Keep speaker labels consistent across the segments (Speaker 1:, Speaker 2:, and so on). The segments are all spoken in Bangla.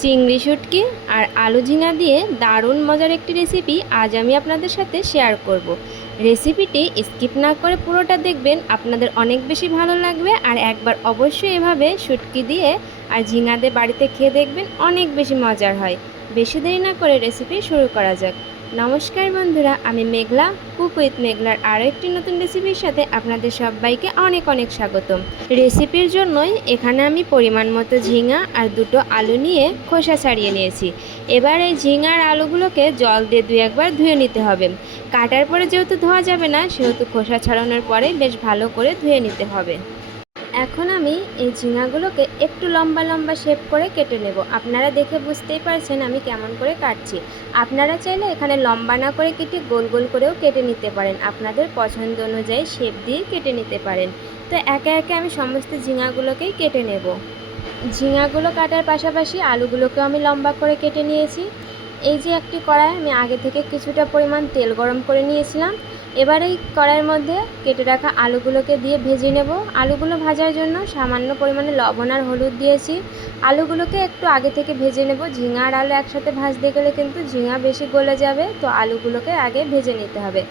Speaker 1: চিংড়ি শুটকি আর আলু ঝিঙা দিয়ে দারুণ মজার একটি রেসিপি আজ আমি আপনাদের সাথে শেয়ার করব। রেসিপিটি স্কিপ না করে পুরোটা দেখবেন, আপনাদের অনেক বেশি ভালো লাগবে আর একবার অবশ্যই এভাবে শুটকি দিয়ে আর ঝিঙা দিয়ে বাড়িতে খেয়ে দেখবেন অনেক বেশি মজার হয় বেশি দেরি না করে রেসিপি শুরু করা যাক নমস্কার বন্ধুরা, আমি মেঘলা, কুক উইথ মেঘলার আরও একটি নতুন রেসিপির সাথে আপনাদের সবাইকে অনেক অনেক স্বাগতম। রেসিপির জন্যই এখানে আমি পরিমাণ মতো ঝিঙা আর দুটো আলু নিয়ে খোসা ছাড়িয়ে নিয়েছি। এবার এই ঝিঙা আর আলুগুলোকে জল দিয়ে দুই একবার ধুয়ে নিতে হবে। কাটার পরে যেহেতু ধোয়া যাবে না, সেহেতু খোসা ছাড়ানোর পরে বেশ ভালো করে ধুয়ে নিতে হবে। এখন আমি এই ঝিঙাগুলোকে একটু লম্বা লম্বা শেপ করে কেটে নেব। আপনারা দেখে বুঝতেই পারছেন আমি কেমন করে কাটছি। আপনারা চাইলে এখানে লম্বা না করে কেটে গোল গোল করেও কেটে নিতে পারেন। আপনাদের পছন্দ অনুযায়ী শেপ দিয়ে কেটে নিতে পারেন। তো একে একে আমি সমস্ত ঝিঙাগুলোকেই কেটে নেব। ঝিঙাগুলো কাটার পাশাপাশি আলুগুলোকেও আমি লম্বা করে কেটে নিয়েছি। এই যে একটি কড়াই, আমি আগে থেকে কিছুটা পরিমাণ তেল গরম করে নিয়েছিলাম। এবার এই কড়াইয়ের মধ্যে কেটে রাখা আলুগুলোকে দিয়ে ভেজে নেব। আলুগুলো ভাজার জন্য সামান্য পরিমাণে লবণ আর হলুদ দিয়েছি। আলুগুলোকে একটু আগে থেকে ভেজে নেব। ঝিঙা আর আলু একসাথে ভাজতে গেলে কিন্তু ঝিঙা বেশি গলে যাবে, তো আলুগুলোকে আগে ভেজে নিতে হবে।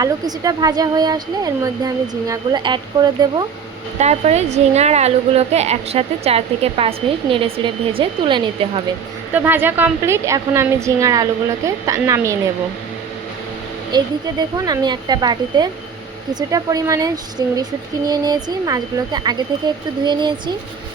Speaker 1: আলু কিছুটা ভাজা হয়ে আসলে এর মধ্যে আমি ঝিঙাগুলো অ্যাড করে দেব। তারপরে ঝিঙা আর আলুগুলোকে একসাথে চার থেকে পাঁচ মিনিট নেড়ে চেড়ে ভেজে তুলে নিতে হবে। তো ভাজা কমপ্লিট এখন আমি ঝিঙার আলুগুলোকে নামিয়ে নেব। এদিকে দেখুন, আমি একটা বাটিতে কিছুটা পরিমাণে চিংড়ি শুটকি নিয়ে নিয়েছি, মাছগুলোকে আগে থেকে একটু ধুয়ে নিয়েছি।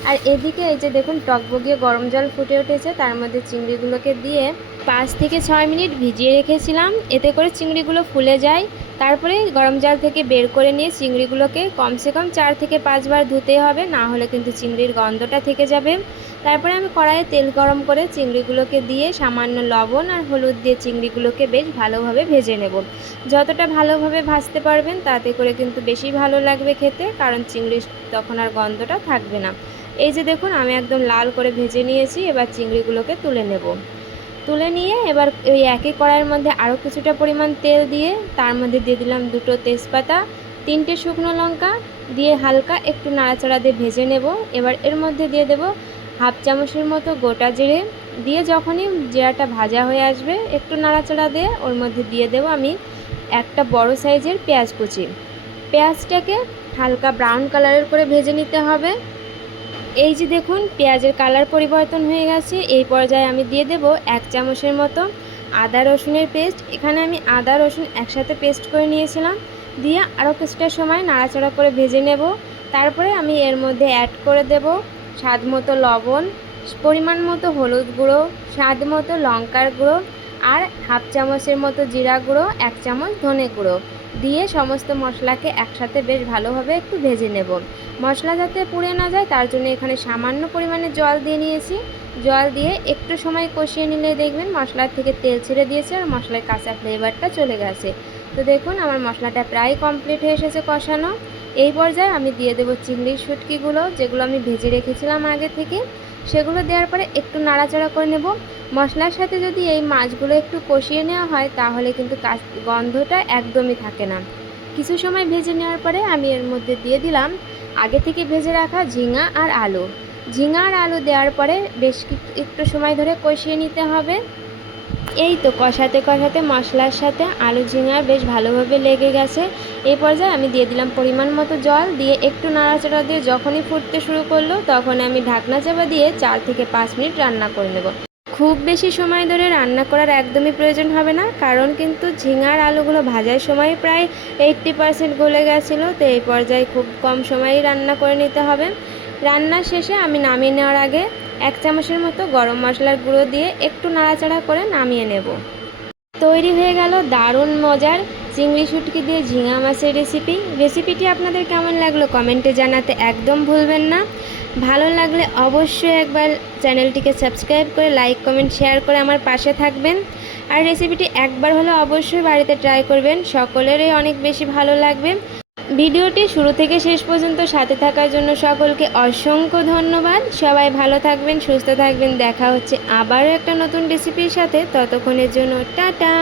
Speaker 1: আর এদিকে এই যে দেখুন, টকবগিয়ে গরম জল ফুটে উঠেছে, তার মধ্যে চিংড়িগুলোকে দিয়ে পাঁচ থেকে ছয় মিনিট ভিজিয়ে রেখেছিলাম। এতে করে চিংড়িগুলো ফুলে যায়। তারপরে গরম জল থেকে বের করে নিয়ে চিংড়িগুলোকে কমসে কম চার থেকে পাঁচবার ধুতে হবে, না হলে কিন্তু চিংড়ির গন্ধটা থেকে যাবে। তারপরে আমি কড়াইয়ে তেল গরম করে চিংড়িগুলোকে দিয়ে সামান্য লবণ আর হলুদ দিয়ে চিংড়িগুলোকে বেশ ভালোভাবে ভেজে নেব। যতটা ভালোভাবে ভাজতে পারবেন তাতে করে কিন্তু বেশি ভালো লাগবে খেতে, কারণ চিংড়ির তখন আর গন্ধটা থাকবে না। এই যে দেখুন, আমি একদম লাল করে ভেজে নিয়েছি, এবার চিংড়িগুলোকে তুলে নেব। তুলে নিয়ে এবার ওই একই কড়াইয়ের মধ্যে আরও কিছুটা পরিমাণ তেল দিয়ে তার মধ্যে দিয়ে দিলাম দুটো তেজপাতা, তিনটে শুকনো লঙ্কা, দিয়ে হালকা একটু নাড়াচাড়া দিয়ে ভেজে নেব। এবার এর মধ্যে দিয়ে দেব হাফ চামচের মতো গোটা জিরে দিয়ে যখনই জিরাটা ভাজা হয়ে আসবে, একটু নাড়াচাড়া দিয়ে ওর মধ্যে দিয়ে দেব আমি একটা বড় সাইজের পেঁয়াজ কুচি। পেঁয়াজটাকে হালকা ব্রাউন কালারের করে ভেজে নিতে হবে। এই যে দেখুন, পেঁয়াজের কালার পরিবর্তন হয়ে গেছে। এই পর্যায়ে আমি দিয়ে দেব এক চামচের মতো আদা রসুনের পেস্ট। এখানে আমি আদা, রসুন একসাথে পেস্ট করে নিয়েছিলাম। দিয়ে আরও কিছুটা সময় নাড়াচাড়া করে ভেজে নেব। তারপরে আমি এর মধ্যে অ্যাড করে দেব স্বাদ মতো লবণ, পরিমাণ মতো হলুদ গুঁড়ো, স্বাদ মতো লঙ্কার গুঁড়ো আর হাফ চামচের মতো জিরা গুঁড়ো, এক চামচ ধনে গুঁড়ো। দিয়ে সমস্ত মশলাকে একসাথে বেশ ভালোভাবে একটু ভেজে নেব। মশলা যাতে পুড়ে না যায়, তার জন্য এখানে সামান্য পরিমাণে জল দিয়ে নিয়েছি। জল দিয়ে একটু সময় কষিয়ে নিলে দেখবেন মশলার থেকে তেল ছেড়ে দিয়েছে আর মশলার কাঁচা ফ্লেভারটা চলে গেছে। তো দেখুন, আমার মশলাটা প্রায় কমপ্লিট হয়ে এসেছে কষানো। এই পর্যায়ে আমি দিয়ে দেবো চিংড়ির শুটকিগুলো, যেগুলো আমি ভেজে রেখেছিলাম আগে থেকে। সেগুলো দেওয়ার পরে একটু নাড়াচাড়া করে নেব। মশলার সাথে যদি এই মাছগুলো একটু কষিয়ে নেওয়া হয়, তাহলে কিন্তু গন্ধটা একদমই থাকে না। কিছু সময় ভেজে নেওয়ার পরে আমি এর মধ্যে দিয়ে দিলাম আগে থেকে ভেজে রাখা ঝিঙা আর আলু। ঝিঙা আর আলু দেওয়ার পরে বেশ একটু সময় ধরে কষিয়ে নিতে হবে। এই তো কষাতে কষাতে মশলার সাথে আলু ঝিঙা বেশ ভালোভাবে লেগে গেছে। এই পর্যায়ে আমি দিয়ে দিলাম পরিমাণ মতো জল, দিয়ে একটু নাড়াচাড়া দিয়ে যখনই ফুটতে শুরু করল তখন আমি ঢাকনা চাপা দিয়ে চার থেকে পাঁচ মিনিট রান্না করে নেব। খুব বেশি সময় ধরে রান্না করার একদমই প্রয়োজন হবে না, কারণ কিন্তু ঝিঙার আলুগুলো ভাজার সময় প্রায় এইট্টি পারসেন্ট গলে গেছিল, তো এই পর্যায়ে খুব কম সময়েই রান্না করে নিতে হবে। রান্না শেষে আমি নামিয়ে নেওয়ার আগে এক চামচের মতো গরম মশলার গুঁড়ো দিয়ে একটু নাড়াচাড়া করে নামিয়ে নেব। তৈরি হয়ে গেল দারুণ মজার চিংড়ি শুটকি দিয়ে ঝিঙা মাছের রেসিপি রেসিপিটি আপনাদের কেমন লাগল কমেন্টে জানাতে একদম ভুলবেন না। ভালো লাগলে অবশ্যই একবার চ্যানেলটিকে সাবস্ক্রাইব করে লাইক কমেন্ট শেয়ার করে আমার পাশে থাকবেন। আর রেসিপিটি একবার হলে অবশ্যই বাড়িতে ট্রাই করবেন। সকলেরই অনেক বেশি ভালো লাগবে। ভিডিওটি শুরু থেকে শেষ পর্যন্ত সাথে থাকার জন্য সকলকে অসংখ্য ধন্যবাদ। সবাই ভালো থাকবেন, সুস্থ থাকবেন। দেখা হচ্ছে আবারও একটা নতুন রেসিপির সাথে। ততক্ষণের জন্য টাটা।